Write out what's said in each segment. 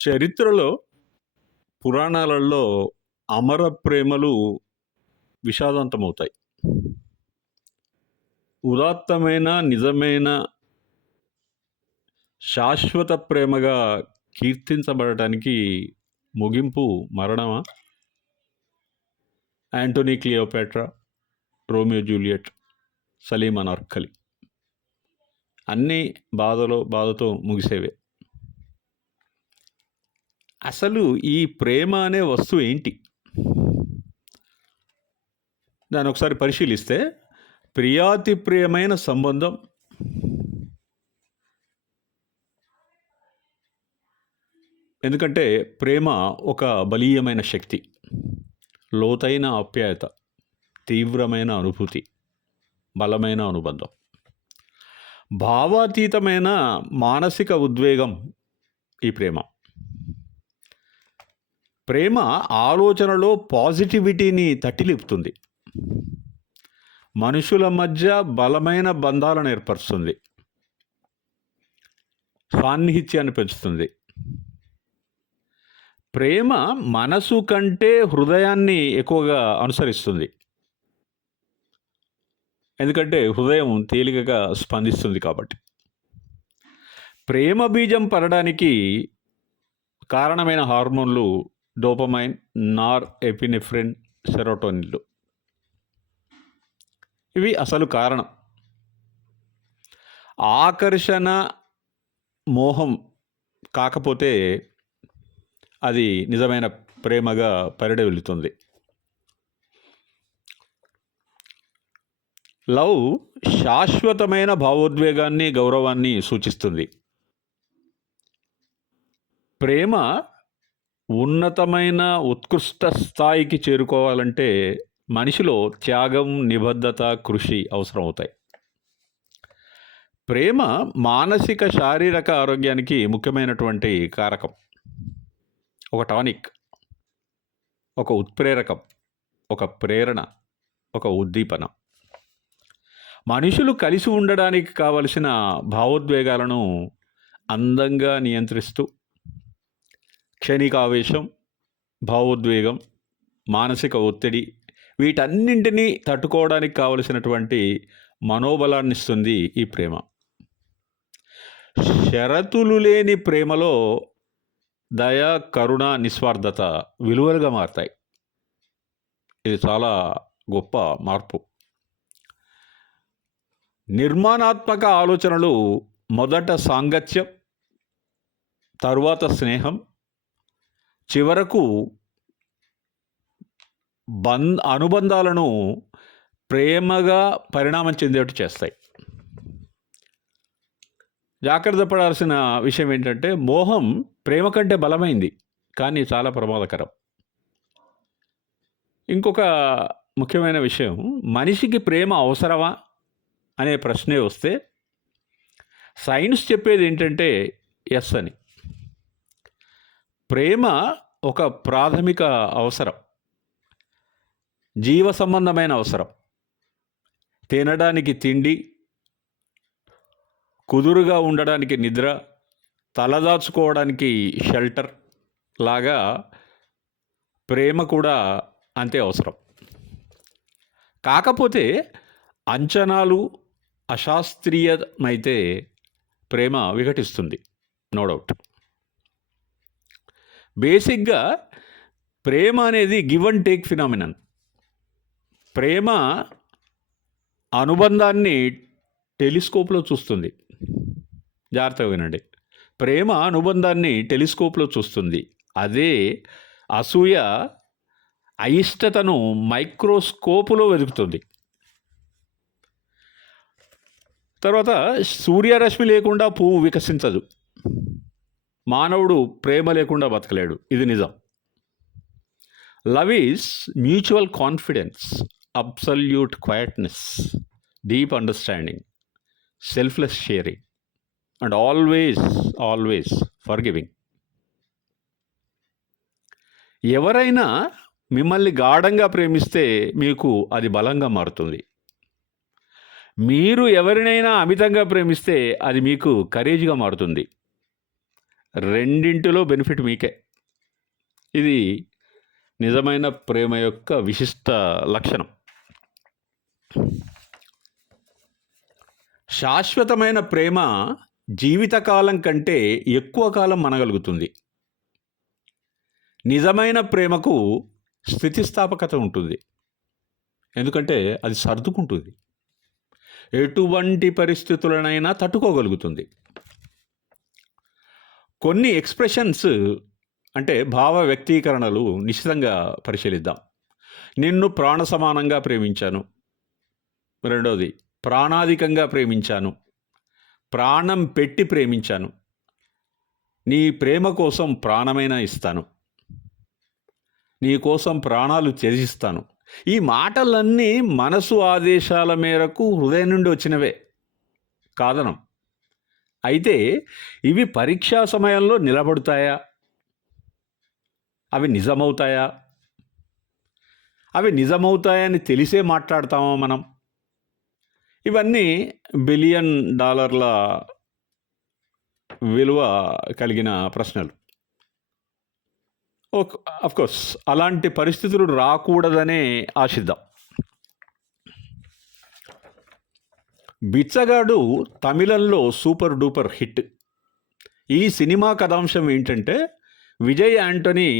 చరిత్రలో పురాణాలలో అమర ప్రేమలు విషాదాంతమవుతాయి. ఉదాత్తమైన, నిజమైన శాశ్వత ప్రేమగా కీర్తించబడటానికి ముగింపు మరణమా? 'Antony Cleopatra', 'Romeo Juliet', 'Salim Anarkali' అన్నీ బాధలో బాధతో ముగిసేవే. అసలు ఈ ప్రేమ అనే వస్తువు ఏంటి? దాన్ని ఒకసారి పరిశీలిస్తే ప్రియాతి ప్రియమైన సంబంధం ఎందుకంటే ప్రేమ ఒక బలీయమైన శక్తి. లోతైన ఆప్యాయత, తీవ్రమైన అనుభూతి, బలమైన అనుబంధం. భావాతీతమైన మానసిక ఉద్వేగం ఈ ప్రేమ. ప్రేమ ఆలోచనలో పాజిటివిటీని తట్టిలిపుతుంది మనుషుల మధ్య బలమైన బంధాలను ఏర్పరుస్తుంది. సాన్నిహిత్యాన్ని పెంచుతుంది. ప్రేమ మనసు కంటే హృదయాన్ని ఎక్కువగా అనుసరిస్తుంది. ఎందుకంటే హృదయం తేలికగా స్పందిస్తుంది కాబట్టి. ప్రేమ బీజం పడడానికి కారణమైన హార్మోన్లు డోపమైన్, నార్ ఎపినెఫ్రిన్, సెరోటోనిన్లు. ఇవి అసలు కారణం. ఆకర్షణ, మోహం కాకపోతే అది నిజమైన ప్రేమగా పరిఢవిల్లుతుంది. లవ్ శాశ్వతమైన భావోద్వేగాన్ని, గౌరవాన్ని సూచిస్తుంది. ప్రేమ ఉన్నతమైన ఉత్కృష్ట స్థాయికి చేరుకోవాలంటే మనిషిలో త్యాగం, నిబద్ధత, కృషి అవసరమవుతాయి. ప్రేమ మానసిక, శారీరక ఆరోగ్యానికి ముఖ్యమైనటువంటి కారకం. ఒక టానిక్. ఒక ఉత్ప్రేరకం. ఒక ప్రేరణ. ఒక ఉద్దీపన. మనుషులు కలిసి ఉండడానికి కావలసిన భావోద్వేగాలను అందంగా నియంత్రిస్తూ క్షణికావేశం, భావోద్వేగం, మానసిక ఒత్తిడి వీటన్నింటినీ తట్టుకోవడానికి కావలసినటువంటి మనోబలాన్నిస్తుంది ఈ ప్రేమ. షరతులు లేని ప్రేమలో దయ, కరుణ, నిస్వార్థత విలువలుగా మారతాయి. ఇది చాలా గొప్ప మార్పు. నిర్మాణాత్మక ఆలోచనలు మొదట సాంగత్యం, తరువాత స్నేహం, చివరకు బం అనుబంధాలను ప్రేమగా పరిణామం చెందేట్టు చేస్తాయి. జాగ్రత్త పడాల్సిన విషయం ఏంటంటే మోహం ప్రేమ కంటే బలమైంది. కానీ చాలా ప్రమాదకరం. ఇంకొక ముఖ్యమైన విషయం మనిషికి ప్రేమ అవసరమా? అనే ప్రశ్నే వస్తే సైన్స్ చెప్పేది ఏంటంటే ఎస్ అని. ప్రేమ ఒక ప్రాథమిక అవసరం. జీవ సంబంధమైన అవసరం. తినడానికి తిండి, కుదురుగా ఉండడానికి నిద్ర, తలదాచుకోవడానికి షెల్టర్ లాగా ప్రేమ కూడా అంతే అవసరం. కాకపోతే అంచనాలు అశాస్త్రీయమైతే ప్రేమ విఘటిస్తుంది. No doubt. బేసిక్‌గా ప్రేమ అనేది గివ్ అండ్ టేక్ ఫినామినన్. ప్రేమ అనుబంధాన్ని టెలిస్కోప్‌లో చూస్తుంది. జాగ్రత్తగా వినండి. ప్రేమ అనుబంధాన్ని టెలిస్కోప్‌లో చూస్తుంది. అదే అసూయ అయిష్టతను మైక్రోస్కోపులో వెదుకుతుంది. తర్వాత సూర్యరశ్మి లేకుండా పువ్వు వికసించదు. మానవుడు ప్రేమ లేకుండా బతకలేడు. ఇది నిజం. Love is mutual confidence, absolute quietness, deep understanding, selfless sharing and always, always forgiving ఎవరైనా మిమ్మల్ని గాఢంగా ప్రేమిస్తే మీకు అది బలంగా మారుతుంది. మీరు ఎవరినైనా అమితంగా ప్రేమిస్తే అది మీకు కరేజ్‌గా మారుతుంది. రెండింటిలో బెనిఫిట్ మీకే. ఇది నిజమైన ప్రేమ యొక్క విశిష్ట లక్షణం. శాశ్వతమైన ప్రేమ జీవితకాలం కంటే ఎక్కువ కాలం మనగలుగుతుంది. నిజమైన ప్రేమకు స్థితిస్థాపకత ఉంటుంది. ఎందుకంటే అది సర్దుకుంటుంది. ఎటువంటి పరిస్థితులనైనా తట్టుకోగలుగుతుంది. కొన్ని ఎక్స్‌ప్రెషన్స్ అంటే భావ వ్యక్తీకరణలు నిశ్చితంగా పరిశీలిద్దాం. నిన్ను ప్రాణ సమానంగా ప్రేమించాను. రెండోది ప్రాణాధికంగా ప్రేమించాను. ప్రాణం పెట్టి ప్రేమించాను. నీ ప్రేమ కోసం ప్రాణమైనా ఇస్తాను. నీ కోసం ప్రాణాలు త్యజిస్తాను. ఈ మాటలన్నీ మనసు ఆదేశాల మేరకు హృదయం నుండి వచ్చినవే. కాదనం. అయితే ఇవి పరీక్షా సమయంలో నిలబడతాయా అవి నిజమవుతాయా? అవి నిజమవుతాయని తెలిసే మాట్లాడతామా మనం? ఇవన్నీ బిలియన్ డాలర్ల విలువ కలిగిన ప్రశ్నలు. ఓక్ ఆఫ్‌కోర్స్ అలాంటి పరిస్థితులు రాకూడదనే ఆశిద్దాం. 'బిచ్చగాడు' తమిళంలో సూపర్ డూపర్ హిట్. ఈ సినిమా కథాంశం ఏంటంటే విజయ్ యాంటనీ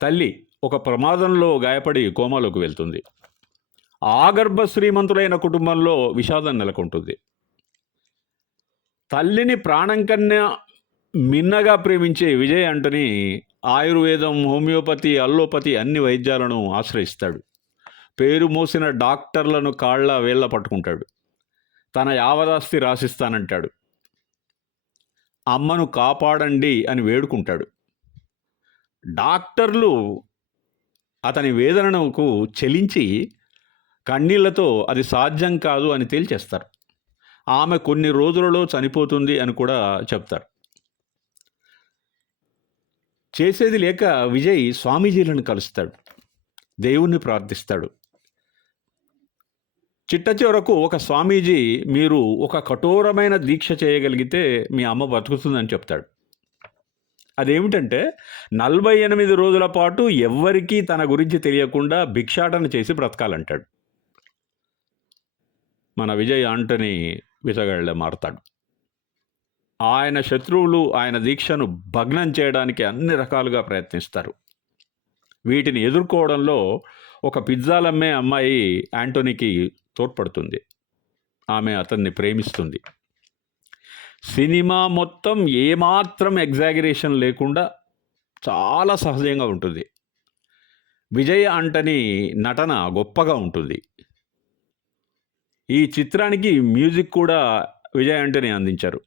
తల్లి ఒక ప్రమాదంలో గాయపడి కోమాలోకి వెళ్తుంది. ఆగర్భ శ్రీమంతులైన కుటుంబంలో విషాదం నెలకొంటుంది. తల్లిని ప్రాణం కన్నా మిన్నగా ప్రేమించే విజయ్ యాంటోనీ ఆయుర్వేదం, హోమియోపతి, అల్లోపతి అన్ని వైద్యాలను ఆశ్రయిస్తాడు. పేరు మోసిన డాక్టర్లను కాళ్ళ వేళ్ళ పట్టుకుంటాడు. తన యావదాస్తి రాసిస్తానంటాడు. అమ్మను కాపాడండి అని వేడుకుంటాడు. డాక్టర్లు అతని వేదనకు చలించి కన్నీళ్ళతో అది సాధ్యం కాదు అని తేల్చేస్తారు. ఆమె కొన్ని రోజులలో చనిపోతుంది అని కూడా చెప్తారు. చేసేది లేక విజయ్ స్వామీజీలను కలుస్తాడు. దేవుణ్ణి ప్రార్థిస్తాడు. చిట్టచివరకు ఒక స్వామీజీ మీరు ఒక కఠోరమైన దీక్ష చేయగలిగితే మీ అమ్మ బతుకుతుందని చెప్తాడు. అదేమిటంటే 48 రోజుల పాటు ఎవ్వరికీ తన గురించి తెలియకుండా భిక్షాటన చేసి బ్రతకాలంటాడు. మన విజయ్ ఆంటనీ బిచ్చగాడిలా మారతాడు. ఆయన శత్రువులు ఆయన దీక్షను భగ్నం చేయడానికి అన్ని రకాలుగా ప్రయత్నిస్తారు. వీటిని ఎదుర్కోవడంలో ఒక పిజ్జాలమ్మే అమ్మాయి యాంటోనీకి తోడ్పడుతుంది. ఆమె అతన్ని ప్రేమిస్తుంది. సినిమా మొత్తం ఏమాత్రం ఎగ్జాగరేషన్ లేకుండా చాలా సహజంగా ఉంటుంది. విజయ్ అంటని నటన గొప్పగా ఉంటుంది. ఈ చిత్రానికి మ్యూజిక్ కూడా విజయ్ అంటని అందించారు.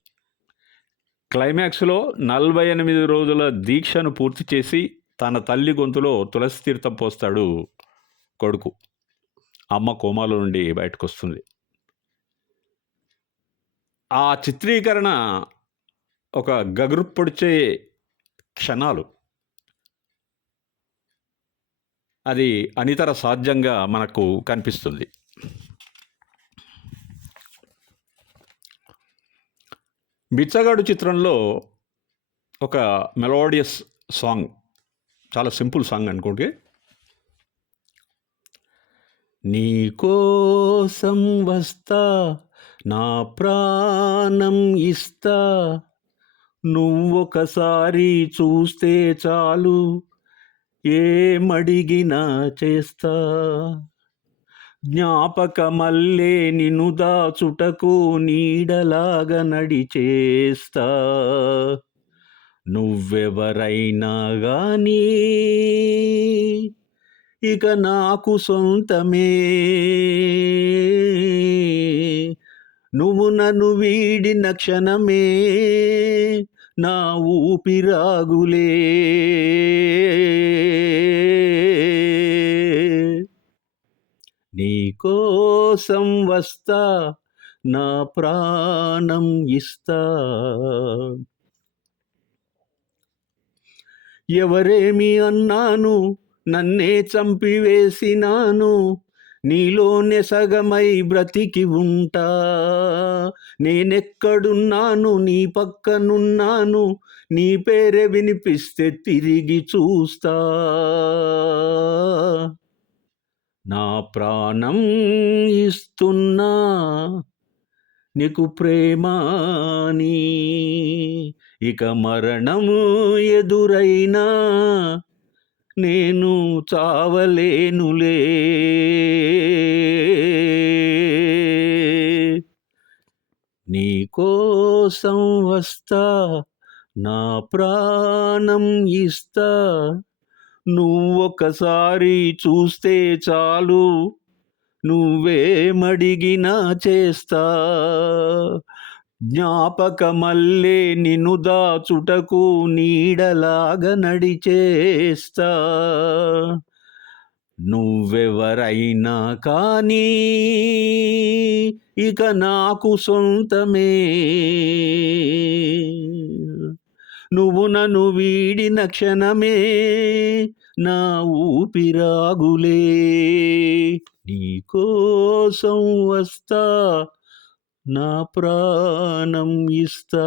క్లైమాక్స్‌లో 48 రోజుల దీక్షను పూర్తి చేసి తన తల్లి గొంతులో తులసి తీర్థం పోస్తాడు కొడుకు. అమ్మ కోమాలో నుండి బయటకొస్తుంది. ఆ చిత్రీకరణ ఒక గగుర్పొడిచే క్షణాలు. అది అనితర సాధ్యంగా మనకు కనిపిస్తుంది. బిచ్చగాడు చిత్రంలో ఒక మెలోడియస్ సాంగ్. చాలా సింపుల్ సాంగ్ అనుకోండి. నీ కోసం వస్తా నా ప్రాణం ఇస్తా. నువ్వొకసారి చూస్తే చాలు ఏమడిగినా చేస్తా. జ్ఞాపకమల్లే నిను దాచుటకు నీడలాగా నడిచేస్తా. నువ్వెవరైనా గానీ ఇక నాకు సొంతమే. నువ్వు నన్ను వీడిన క్షణమే నా ఊపిరాగులే నీ కోసం వస్తా నా ప్రాణం ఇస్తా. ఎవరేమి అన్నాను? నన్నే చంపివేసినాను. నీలోనే సగమై బ్రతికి ఉంటా. నేనెక్కడున్నాను? నీ పక్కనున్నాను. నీ పేరే వినిపిస్తే తిరిగి చూస్తా. నా ప్రాణం ఇస్తున్నా. నీకు ప్రేమాని ఇక మరణము ఎదురైనా. నేను చావలేనులే. నీ కోసం వస్తా నా ప్రాణం ఇస్తా. నువ్వొకసారి చూస్తే చాలు నువ్వేమడిగినా చేస్తా. జ్ఞాపకమల్లే నిను దాచుటకు నీడలాగా నడిచేస్తా. నువ్వెవరైనా కానీ ఇక నాకు సొంతమే. నువ్వు నన్ను వీడిన క్షణమే నా ఊపిరాగులే. నీకోసం వస్తా నా ప్రాణం ఇస్తా.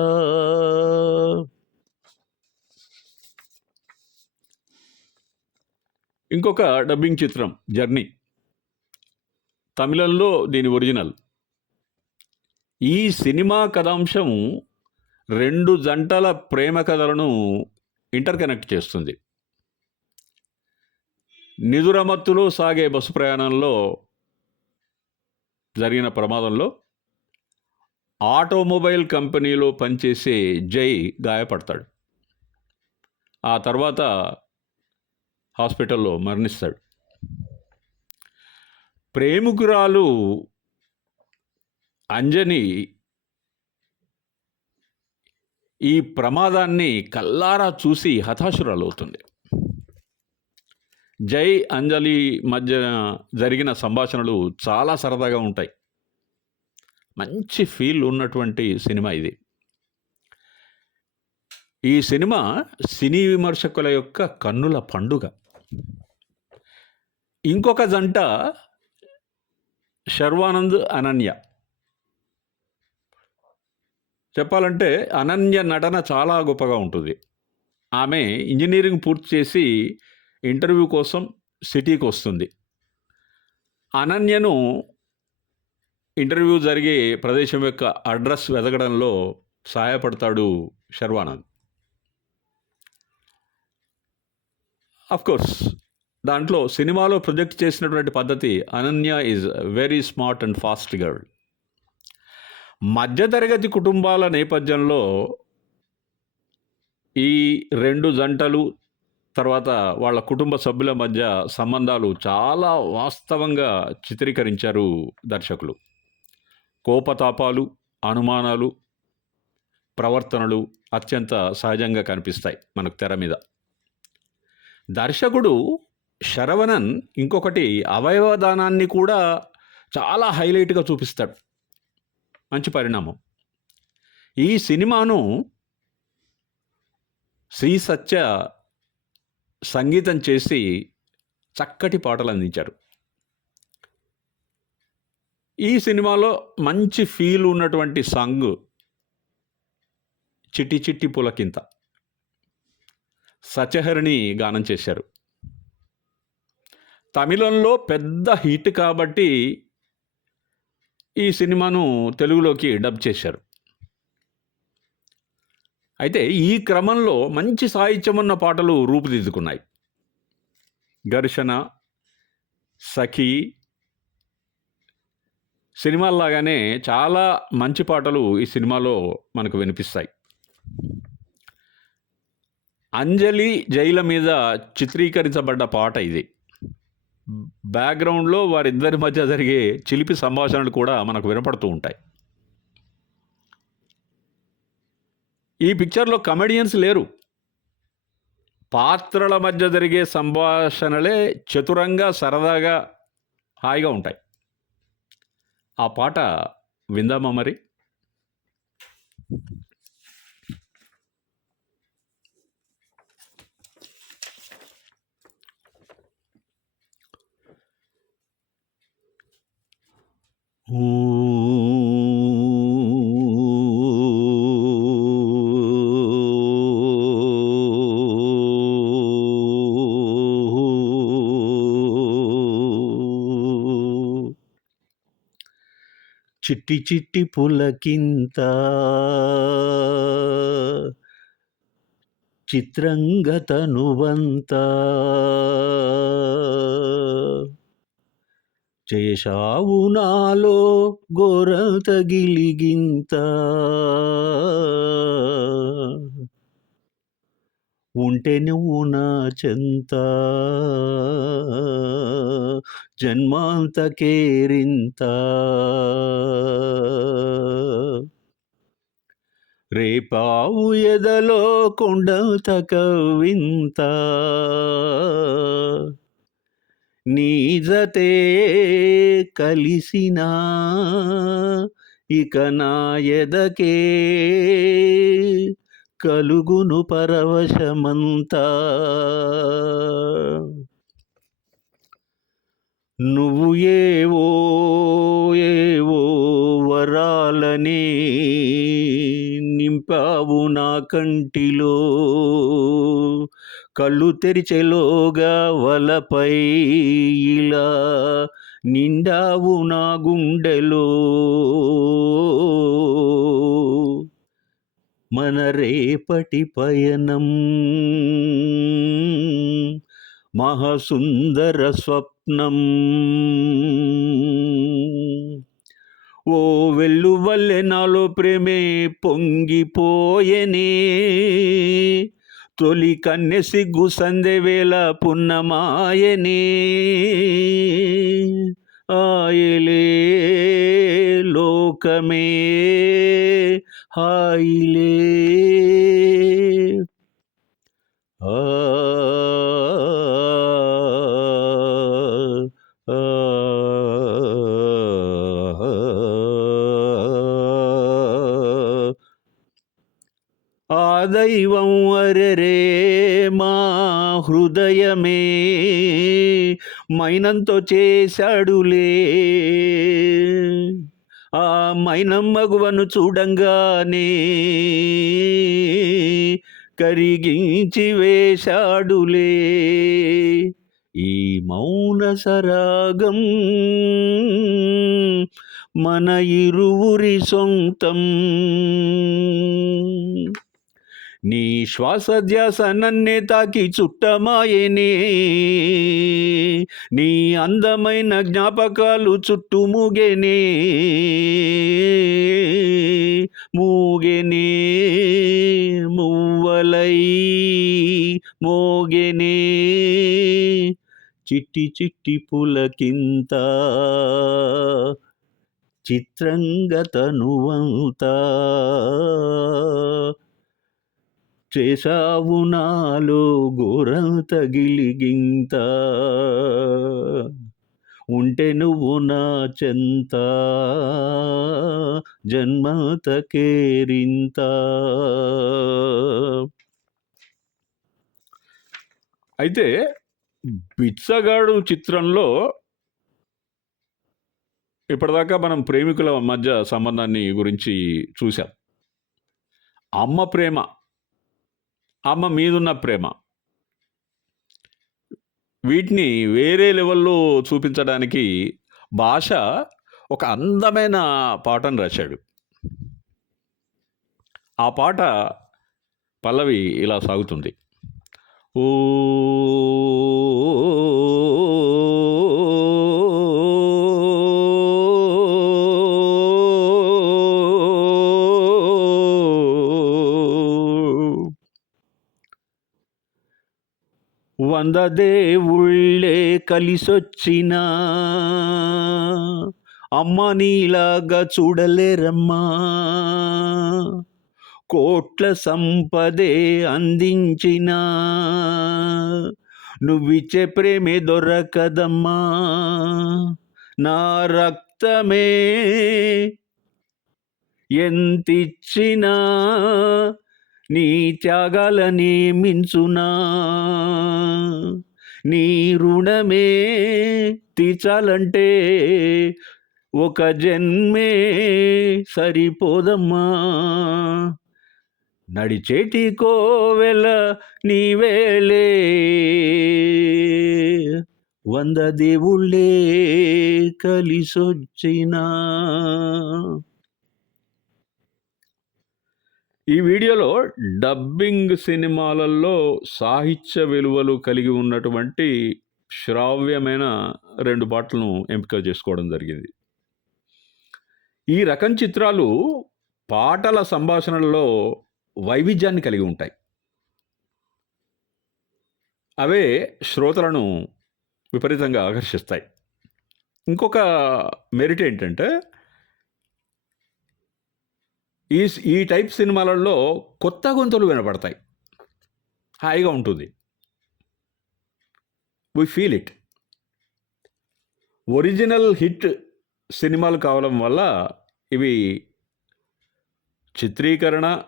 ఇంకొక డబ్బింగ్ చిత్రం జర్నీ. తమిళంలో దీని ఒరిజినల్. ఈ సినిమా కథాంశం రెండు జంటల ప్రేమ కథలను ఇంటర్ కనెక్ట్ చేస్తుంది. నిదురమత్తులో సాగే బస్సు ప్రయాణంలో జరిగిన ప్రమాదంలో ఆటోమొబైల్ కంపెనీలో పనిచేసే జై గాయపడతాడు. ఆ తర్వాత హాస్పిటల్లో మరణిస్తాడు. ప్రేమికురాలు అంజని ఈ ప్రమాదాన్ని కల్లారా చూసి హతాశురాలవుతుంది. జై అంజలి మధ్య జరిగిన సంభాషణలు చాలా సరదాగా ఉంటాయి. మంచి ఫీల్ ఉన్నటువంటి సినిమా ఇది. ఈ సినిమా సినీ విమర్శకుల యొక్క కన్నుల పండుగ. ఇంకొక జంట శర్వానంద్ అనన్య. చెప్పాలంటే అనన్య నటన చాలా గొప్పగా ఉంటుంది. ఆమె ఇంజనీరింగ్ పూర్తి చేసి ఇంటర్వ్యూ కోసం సిటీకి వస్తుంది. అనన్యను ఇంటర్వ్యూ జరిగే ప్రదేశం యొక్క అడ్రస్ వెతకడంలో సహాయపడతాడు శర్వానంద్. కోర్స్ దాంట్లో సినిమాలో ప్రొజెక్ట్ చేసినటువంటి పద్ధతి Ananya is very smart and fast girl మధ్యతరగతి కుటుంబాల నేపథ్యంలో ఈ రెండు జంటలు తర్వాత వాళ్ళ కుటుంబ సభ్యుల మధ్య సంబంధాలు చాలా వాస్తవంగా చిత్రీకరించారు దర్శకులు. కోపతాపాలు అనుమానాలు ప్రవర్తనలు అత్యంత సహజంగా కనిపిస్తాయి మనకు తెర మీద. దర్శకుడు శరవణన్ ఇంకొకటి అవయవదానాన్ని కూడా చాలా హైలైట్గా చూపిస్తాడు. మంచి పరిణామం. ఈ సినిమాను శ్రీ సత్య సంగీతం చేసి చక్కటి పాటలు అందించారు ఈ సినిమాలో మంచి ఫీల్ ఉన్నటువంటి సాంగ్ చిట్టి చిట్టి పులకింత సత్యహరిణి గానం చేశారు. తమిళంలో పెద్ద హిట్ కాబట్టి ఈ సినిమాను తెలుగులోకి డబ్ చేశారు. అయితే ఈ క్రమంలో మంచి సాహిత్యం ఉన్న పాటలు రూపుదిద్దుకున్నాయి. ఘర్షణ సఖి సినిమాల్లాగానే చాలా మంచి పాటలు ఈ సినిమాలో మనకు వినిపిస్తాయి. అంజలి జైల మీద చిత్రీకరించబడ్డ పాట ఇది. బ్యాక్గ్రౌండ్లో వారిద్దరి మధ్య జరిగే చిలిపి సంభాషణలు కూడా మనకు వినపడుతూ ఉంటాయి. ఈ పిక్చర్లో కమెడియన్స్ లేరు. పాత్రల మధ్య జరిగే సంభాషణలే చతురంగా సరదాగా హాయిగా ఉంటాయి. ఆ పాట విందామా మరి Ooh. చిట్టి చిట్టి పులకింత చిత్రంగతనువంత చేశావు నాలో గోర తగిలిగింత ఉంటే నువ్వు నా చెంత. జన్మాంత కేరింత రేపావు ఎదలో కొండంత కవింత నీజతే కలిసినా ఇక నా ఎదకే. కలుగును పరవశమంతా. నువ్వు ఏవో ఏవో వరాలని నింపావు నా కంటిలో. కళ్ళు తెరిచెలోగా వలపై ఇలా నిండావు నా గుండెలో. మన రేపటి పయనం. మహాసుందర స్వప్నం. ఓ వెల్లువల్లె నాలో ప్రేమే పొంగిపోయనే. తొలి కన్నె సిగ్గు సందెవేళ పున్నమాయనే. ఆయలే లోకమే హాయిలే ఆ ఆ, ఆ దైవం అరెరే మా హృదయమే మైనంతో చేశాడులే. ఆ మైనం మగువను చూడంగానే కరిగించి వేశాడులే. ఈ మౌన సరాగం మన ఇరువురి సొంతం. నీ శ్వాసధ్యాస నన్నే తాకి చుట్టమాయనే. నీ అందమైన జ్ఞాపకాలు చుట్టుముగెనే. మూగెనే మువ్వలై మోగెనే. చిట్టి చిట్టి పులకింత చిత్రంగతనువంతా చేశావు నాలో ఘోరం తగిలిగింత. ఉంటే నువ్వు నా చెంత జన్మతకేరింత. అయితే బిచ్చగాడు చిత్రంలో ఇప్పటిదాకా మనం ప్రేమికుల మధ్య సంబంధాన్ని గురించి చూసాం అమ్మ ప్రేమ అమ్మ మీదున్న ప్రేమ. వీటిని వేరే లెవెల్లో చూపించడానికి భాష ఒక అందమైన పాటను రాశాడు. ఆ పాట పల్లవి ఇలా సాగుతుంది. ఓ వంద దేవుళ్ళే కలిసొచ్చినా. అమ్మ నీలాగా చూడలేరమ్మా. కోట్ల సంపదే అందించిన. నువ్విచ్చే ప్రేమే దొరకదమ్మా. నా రక్తమే ఎంతిచ్చినా. నీ త్యాగాలని మించునా నీ రుణమే తీర్చాలంటే ఒక జన్మే సరిపోదమ్మా. నడిచేటి కోవెల నీవేలే వంద దేవుళ్ళే కలిసొచ్చినా. ఈ వీడియోలో డబ్బింగ్ సినిమాలలో సాహిత్య విలువలు కలిగి ఉన్నటువంటి శ్రావ్యమైన రెండు పాటలను ఎంపిక చేసుకోవడం జరిగింది. ఈ రకం చిత్రాలు పాటల సంభాషణల్లో వైవిధ్యాన్ని కలిగి ఉంటాయి. అవే శ్రోతలను విపరీతంగా ఆకర్షిస్తాయి. ఇంకొక మెరిట్ ఏంటంటే ఈ ఈ టైప్ సినిమాలలో కొత్త గొంతులు వినపడతాయి. హాయిగా ఉంటుంది. We feel it original hit సినిమాలు కావడం వల్ల ఇవి చిత్రీకరణ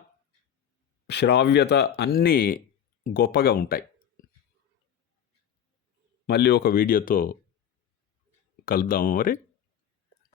శ్రావ్యత అన్నీ గొప్పగా ఉంటాయి. మళ్ళీ ఒక వీడియోతో కలుద్దాము మరి.